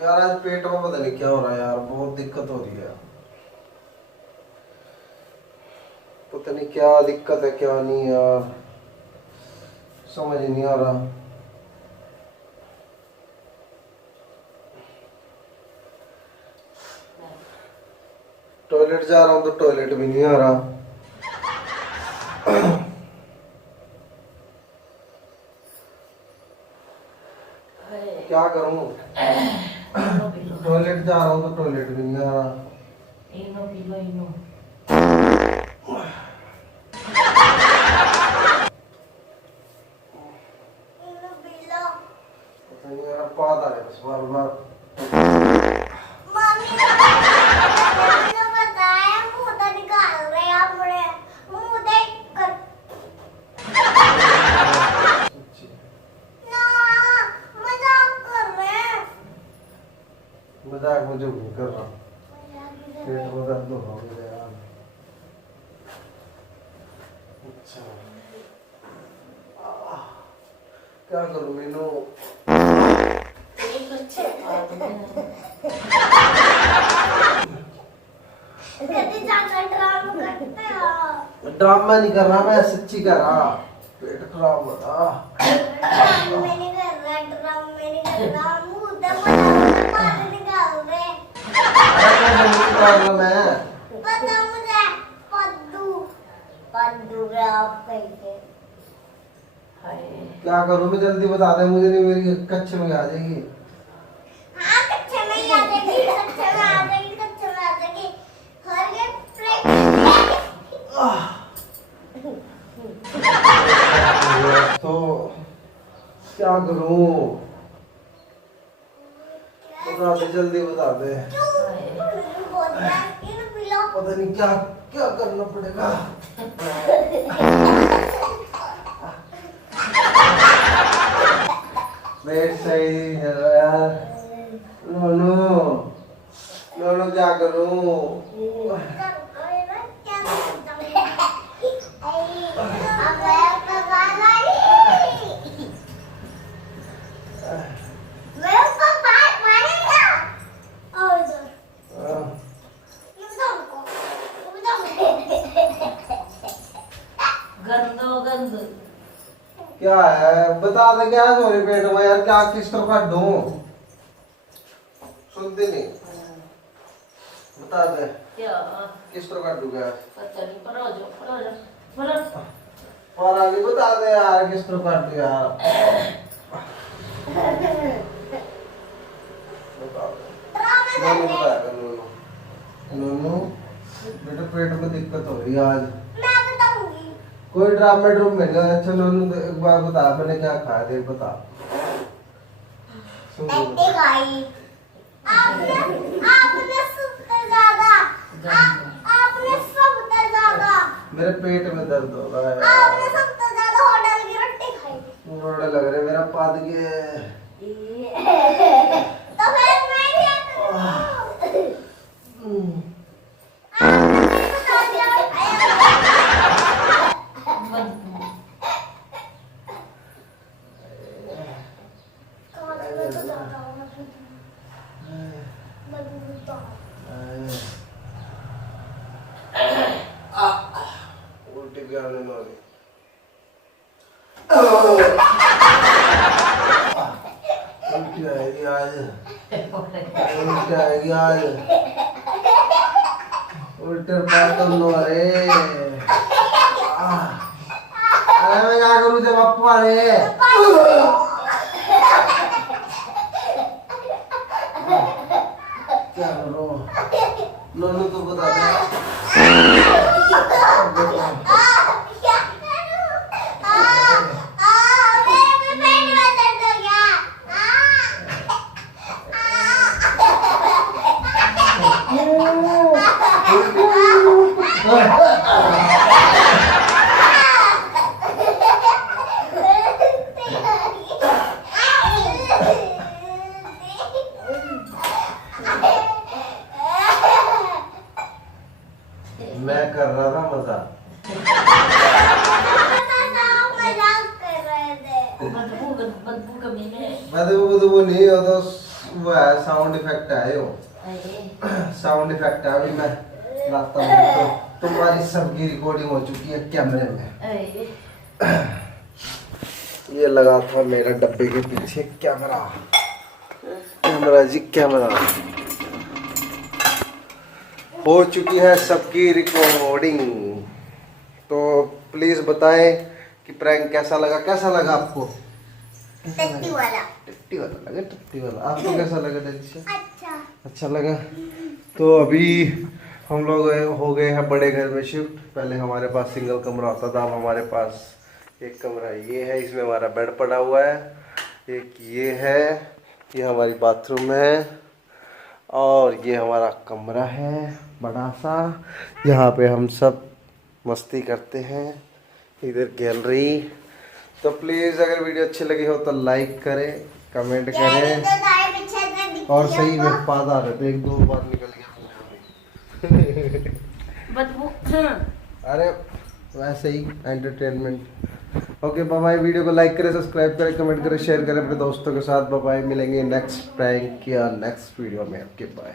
यार आज पेट में पता नहीं क्या हो रहा है यार, बहुत दिक्कत हो रही है। पता नहीं क्या दिक्कत है क्या नहीं यार, समझ नहीं आ रहा। टॉयलेट जा रहा हूँ तो टॉयलेट भी नहीं आ रहा। क्या करूँ? टॉयलेट जा रहा हूँ तो टॉयलेट भी नहीं आ रहा। पता नहीं यार, पाद आ रहा है बस बार बार। मजाक मुझे नहीं कर रहा, पेट में दर्द हो रहा है यार। अच्छा क्या करूं मीनू? ड्रामा नहीं कर रहा मैं, सच्ची कर रहा। पेट खराब हो रहा। क्या करूं मैं, जल्दी बता दे मुझे, नहीं मेरी कच्चे में आ जाएगी। हाँ कच्चे में ही आ जाएगी, कच्चे में आ जाएगी, कच्चे में आ जाएगी। हर ये तो क्या करूं? बता दे, जल्दी बता दे। पता नहीं क्या क्या करना पड़ेगा। पेट सही है यार। नोनू नोनू क्या करूं? क्या है बता दे, क्या है तुम्हारे पेट में यार? क्या किस तरह का दूं? सुनती नहीं, बता दे क्या किस तरह का दूंगा? पता नहीं, और आगे बता दे यार, किस तरह का दूं यार? बता दे। नोनू बताया कर, नोनू नोनू बेटा पेट में दिक्कत हो रही है आज। कोई ड्रामे ड्रूम में नहीं। अच्छा नोनू एक बार बता, मैंने क्या खाया थे बता। मेरे पेट में दर्द हो रहा है। आपने सबसे ज्यादा होटल की रोटी खाई। रोड़ा लग रहा है मेरा पाद के। तो फिर मैं क्या करूं? उल्टी भी आने वाली। उल्टी आएगी आज, उल्टी आएगी आज। उल्टे बात नो रे। अरे मैं क्या करूँ जब अपा रे? क्या करूँ? नोनू तो बता दे। मैं कर रहा था मजाक। मजाक कर रहे थे। बदबू कमी में बदबू नहीं, वो है साउंड इफेक्ट है, वो अरे साउंड इफेक्ट है। अभी मैं लाता हूँ तो तुम्हारी सबकी रिकॉर्डिंग हो चुकी है कैमरे में। अरे ये लगा था मेरा डब्बे के पीछे कैमरा, कैमरा जी कैमरा। हो चुकी है सबकी रिकॉर्डिंग। तो प्लीज बताएं कि प्रैंक कैसा लगा आपको? टट्टी वाला। टट्टी वाला लगा, टट्टी वाला। आपको कैसा लगा डैडी? अच्छा लगा। तो अभी हम लोग हो गए हैं बड़े घर में शिफ्ट। पहले हमारे पास सिंगल कमरा होता था, अब हमारे पास एक कमरा ये है, इसमें हमारा बेड पड़ा हुआ है। एक ये है, ये हमारी बाथरूम है, और ये हमारा कमरा है बड़ा सा। यहाँ पे हम सब मस्ती करते हैं। इधर गैलरी। तो प्लीज़ अगर वीडियो अच्छी लगी हो तो लाइक करें, कमेंट करें। और सही में पास आ रहे थे, 1-2 बार निकल गया। बदबू अरे वैसे ही entertainment. Okay bye bye. Video को लाइक करें, सब्सक्राइब करें, कमेंट करें, शेयर करें अपने दोस्तों के साथ। Bye bye. मिलेंगे नेक्स्ट प्रैंक या नेक्स्ट वीडियो में। Okay bye.